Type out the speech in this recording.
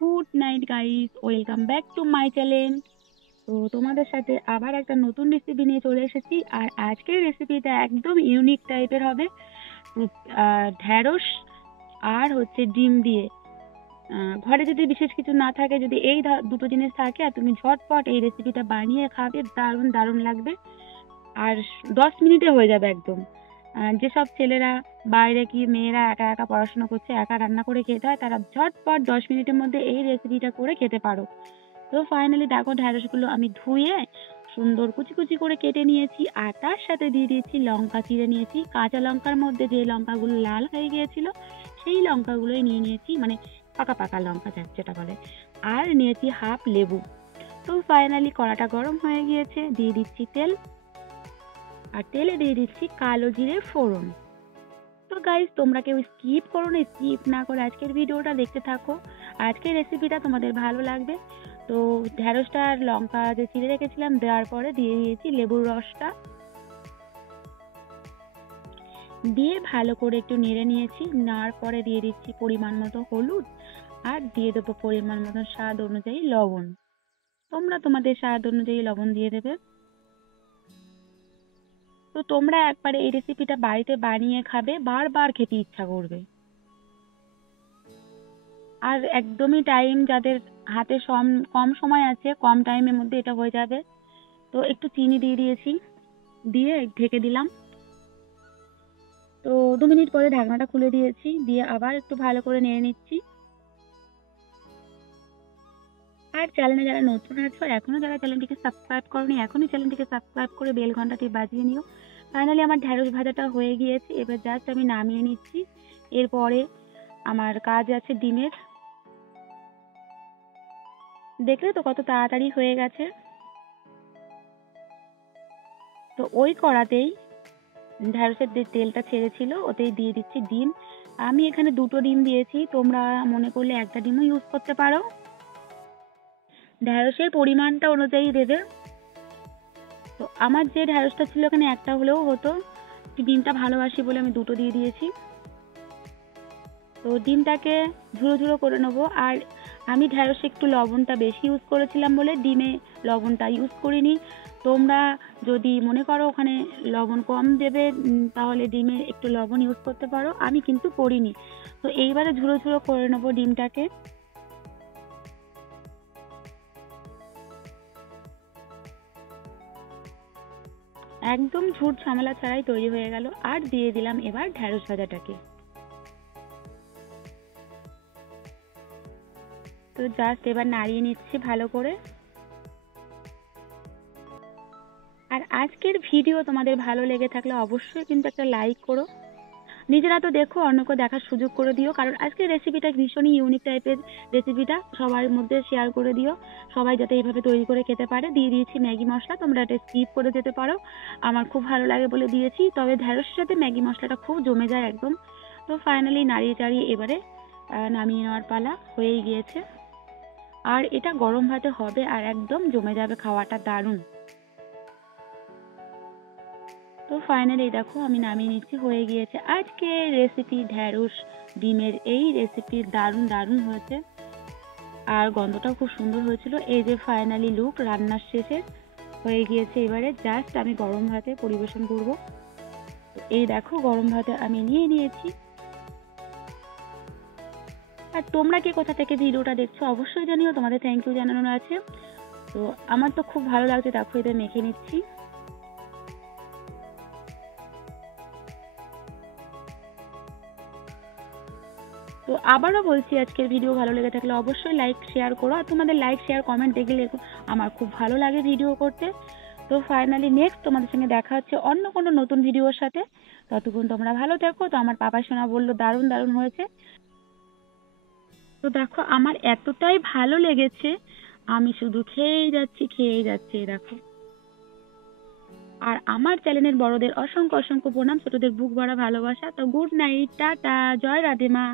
Good night guys, welcome back to my channel. তো তোমাদের সাথে আবার একটা নতুন রেসিপি নিয়ে চলে এসেছি। আর আজকের রেসিপিটা একদম ইউনিক টাইপের হবে। ঢ্যাঁড়স আর হচ্ছে ডিম দিয়ে। ঘরে যদি বিশেষ কিছু না থাকে, যদি এই দুটো জিনিস থাকে আর তুমি ঝটপট এই রেসিপিটা বানিয়ে খাবে, দারুণ দারুণ লাগবে। আর 10 মিনিটে হয়ে যাবে একদম। যেসব ছেলেরা বাইরে কি মেয়েরা একা একা পড়াশোনা করছে, একা রান্না করে খেতে হয়, তারা ঝটপট 10 মিনিটের মধ্যে এই রেসিপিটা করে খেতে পারো। তো ফাইনালি দেখো, ঢ্যাঁড়সগুলো আমি ধুয়ে সুন্দর কুচি কুচি করে কেটে নিয়েছি। আর তার সাথে দিয়ে দিয়েছি লঙ্কা, চিড়ে নিয়েছি। কাঁচা লঙ্কার মধ্যে যে লঙ্কাগুলো লাল হয়ে গিয়েছিল সেই লঙ্কাগুলোই নিয়ে নিয়েছি, মানে পাকা পাকা লঙ্কা যেটা বলে। আর নিয়েছি হাফ লেবু। তো ফাইনালি কড়াটা গরম হয়ে গিয়েছে, দিয়ে দিচ্ছি তেল। আর তেলে দিয়ে দিচ্ছি কালো জিরে ফোড়ন। তো গাইস, তোমরা কেউ স্কিপ করো না, স্কিপ না করে আজকের ভিডিওটা দেখতে থাকো। আজকের রেসিপিটা তোমাদের ভালো লাগবে। তো ঢ্যাঁড়সটা আর লঙ্কা যে চিড়ে রেখেছিলাম দেওয়ার পরে দিয়ে দিয়েছি লেবুর রসটা, দিয়ে ভালো করে একটু নেড়ে নিয়েছি। নেওয়ার পরে দিয়ে দিচ্ছি পরিমাণ মতো হলুদ, আর দিয়ে দেবো পরিমাণ মতো স্বাদ অনুযায়ী লবণ। তোমরা তোমাদের স্বাদ অনুযায়ী লবণ দিয়ে দেবে। তো তোমরা একবার এই রেসিপিটা বাড়িতে বানিয়ে খাবে, বারবার খেতে ইচ্ছা করবে। আর একদমই টাইম যাদের হাতে কম সময় আছে, কম টাইমের মধ্যে এটা হয়ে যাবে। তো একটু চিনি দিয়ে দিয়েছি, দিয়ে ঢেকে দিলাম। তো 2 মিনিট পরে ঢাকনাটা খুলে দিয়েছি, দিয়ে আবার একটু ভালো করে নেড়ে নিচ্ছি। আর চ্যানেলে যারা নতুন আছো, এখনো যারা চ্যানেলটিকে সাবস্ক্রাইব করোনি, এখনই চ্যানেলটিকে সাবস্ক্রাইব করে বেল ঘন্টাটি বাজিয়ে নিও। ফাইনালি আমার ঢ্যাঁড়স ভাজাটা হয়ে গিয়েছে, এবার জাস্ট আমি নামিয়ে নিচ্ছি। এরপরে আমার কাজ আছে ডিমের। দেখলে তো কত তাড়াতাড়ি হয়ে গেছে। তো ওই কড়াতেই ঢ্যাঁড়সের যে তেলটা ছেড়েছিল ওতেই দিয়ে দিচ্ছি ডিম। আমি এখানে 2টো ডিম দিয়েছি, তোমরা মনে করলে একটা ডিমও ইউজ করতে পারো। ঢ্যাঁড়সের পরিমাণটা অনুযায়ী দেবে। তো আমার যে ঢ্যাঁড়সটা ছিল এখানে একটা হলেও হতো, ডিমটা ভালোবাসি বলে আমি 2টো দিয়ে দিয়েছি। তো ডিমটাকে ঝুড়ো ঝুড়ো করে নেবো। আর আমি ঢ্যাঁড়সে একটু লবণটা বেশি ইউজ করেছিলাম বলে ডিমে লবণটা ইউজ করিনি। তোমরা যদি মনে করো ওখানে লবণ কম দেবে, তাহলে ডিমে একটু লবণ ইউজ করতে পারো, আমি কিন্তু করিনি। তো এইবারে ঝুড়ো ঝুড়ো করে নেবো ডিমটাকে। একদম ঝুট ঝামেলা ছাড়াই তৈরি হয়ে গেল। আর দিয়ে দিলাম এবার ঢ্যাঁড়স ভাজাটাকে। তো জাস্ট এবার নাড়িয়ে নিচ্ছি ভালো করে। আর আজকের ভিডিও তোমাদের ভালো লেগে থাকলে অবশ্যই কিন্তু একটা লাইক করো। নিজেরা তো দেখো, অন্যকে দেখার সুযোগ করে দিও, কারণ আজকের রেসিপিটা ভীষণই ইউনিক টাইপের। রেসিপিটা সবার মধ্যে শেয়ার করে দিও, সবাই যাতে এইভাবে তৈরি করে খেতে পারে। দিয়ে দিয়েছি ম্যাগি মশলা, তোমরা এটা স্কিপ করে যেতে পারো, আমার খুব ভালো লাগে বলে দিয়েছি। তবে ঢ্যাঁড়সের সাথে ম্যাগি মশলাটা খুব জমে যায় একদম। তো ফাইনালি নাড়িয়ে চাড়িয়ে এবারে নামিয়ে নেওয়ার পালা হয়েই গিয়েছে। আর এটা গরম ভাতে হবে আর একদম জমে যাবে খাওয়াটা, দারুণ। তো ফাইনালি দেখো আমি নামিয়ে নিচ্ছি, হয়ে গিয়েছে আজকের রেসিপি ঢ্যাঁড়স ডিমের এই রেসিপি। দারুণ দারুণ হয়েছে, আর গন্ধটাও খুব সুন্দর হয়েছিল। এই যে ফাইনালি লুক রান্নার শেষে হয়ে গিয়েছে। এবারে জাস্ট আমি গরম ভাতে পরিবেশন করব। এই দেখো গরম ভাতে আমি নিয়ে নিয়েছি। আর তোমরা কি কোথা থেকে ভিডিওটা দেখছো অবশ্যই জানিও, তোমাদের থ্যাংক ইউ জানানোর আছে। তো আমার তো খুব ভালো লাগছে, দেখো এদের মেখে নিচ্ছি। তো আবারও বলছি, আজকের ভিডিও ভালো লেগে থাকলে অবশ্যই লাইক শেয়ার করো। আর তোমাদের লাইক শেয়ার কমেন্ট দেখলে আমার খুব ভালো লাগে ভিডিও করতে। তো ফাইনালি নেক্সট তোমাদের সঙ্গে দেখা হচ্ছে অন্য কোনো নতুন ভিডিওর সাথে। ততক্ষণ তোমরা ভালো থেকো। তো আমার পাপা সোনা বললো দারুণ দারুণ হয়েছে। তো দেখো আমার এতটাই ভালো লেগেছে, আমি শুধু খেয়েই যাচ্ছি খেয়েই যাচ্ছি, দেখো। আর আমার চ্যানেলের বড়দের অসংখ্য অসংখ্য প্রণাম, ছোটদের বুক ভরা ভালোবাসা। তো গুড নাইট, টাটা, জয় রাধে মা।